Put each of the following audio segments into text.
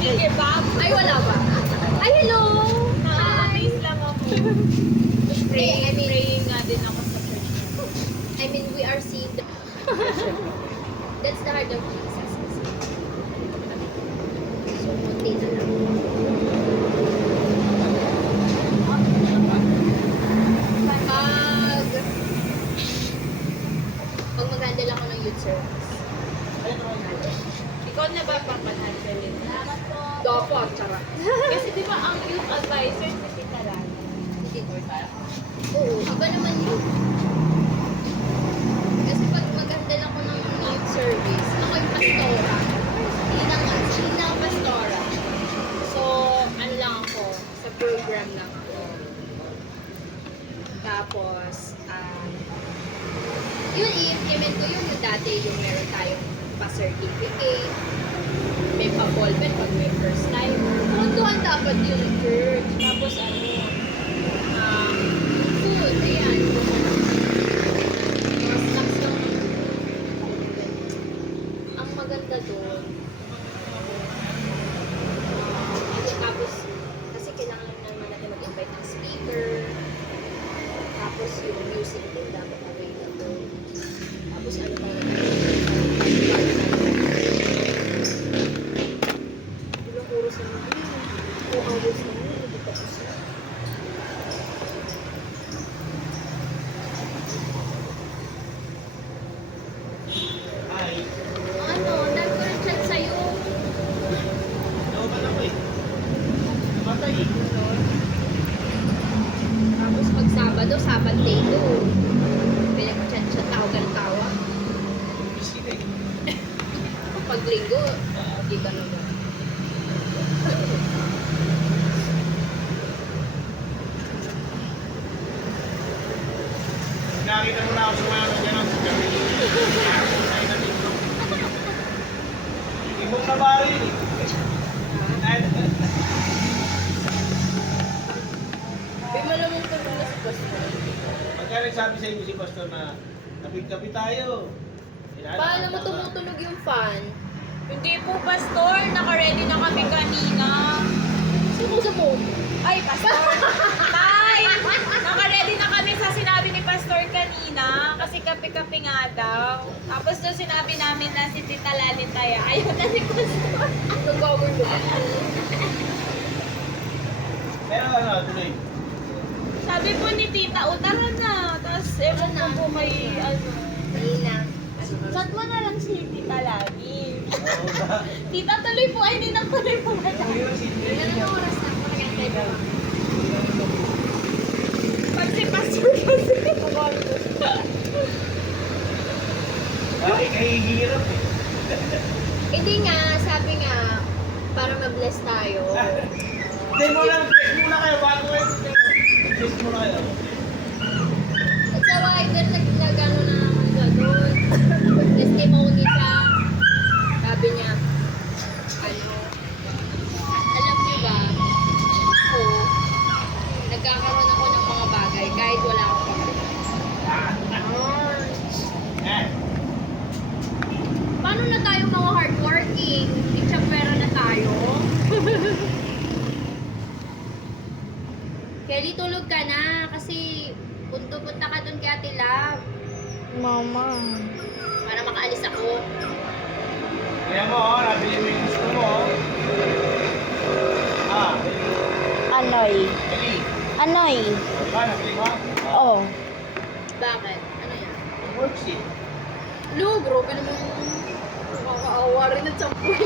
Magkikibab. Ay, wala ba? Ay, hello! Hi! Please lang ako. Praying nga din ako sa church. I mean, we are seeing the... That's the heart of Jesus. So, munti na lang. Pag mag-handle ako ng youth service. Ikaw na ba pang-handle? Dapat, tsara. Kasi di ba ang youth advisor si Tita Lani? Oo, iba naman yun. Kasi pag mag-handle ako ng youth service, ako yung pastora. Hindi na ako pastora. So, ano lang ako, sa program lang ako. Tapos, yun, i-implement ko yung dati yung meron tayong pa-certificate, may pa-ballpen pag may first time. Doon dapat yung church. Tapos food, ayan. Mga snacks lang. Ang maganda doon, tapos, kasi kailangan naman natin mag-invite ng speaker. Tapos yung music din dapat available. Tapos ano pa rin? Ilang oras na naman yun. 2 hours na yun. Hindi tapos na. Ay, Ano? Dahil ko rin chat sa'yo. naman ako eh. Namatay eh. Tapos pag Sabad day ko. Pinag-chat-chat ako ganun tawa. Biskit eh. Pag linggo, di ka naman. Nakita mo na ako sa mga ano dyan ang gabi. Ibog na bari eh. May malamang tulong na si Pastor. Pagka nagsabi sa inyo si Pastor na tabi-tabi tayo. Paano mo tumutunog yung fan? Hindi po, Pastor. Naka-ready na kami kanina. Sino sa mo? Ay, Pastor! Tay! Naka-ready na kami sa sinabi ni Pastor kanina. Kasi kape-kape nga daw. Tapos doon sinabi namin na si Tita Lani tayo. Ayun na si Pastor. Nag-cover mo. Pero ano, tuloy. Sabi po ni Tita, tara na. Tapos ewan ko po may ano. Kanina. Chat mo na lang si Tita Lani. Oo ba? Tita, tuloy po. Ay, hindi na tuloy po. Ilan na oras na? Magagantay ba? Pag si Pastor kasi. Bakit kahihirap eh? Hindi nga, sabi nga, para ma-bless tayo. Hindi mo lang, test muna kayo bago kayo. Test muna kayo. At sa rider, nag-ano na mga doon. Testimony siya. Sabi niya, ano, alam niyo ba, ako, nagkakaroon ako ng mga bagay kahit wala akong pamilya. Eh, Paano na tayo mga hardworking? Itchapera na tayo. Kelly, tulog ka na kasi punta ka dun kay Ate Love Mama. para makaalis ako. kaya mo, nabili mo yung gusto mo. Anoy. Eli. Anoy. Ba, nabili mo? Oh. Bakit? Ano yan? Worksheet. Lo, grabe naman nakakaawa rin at sampuin.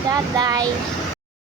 Daday.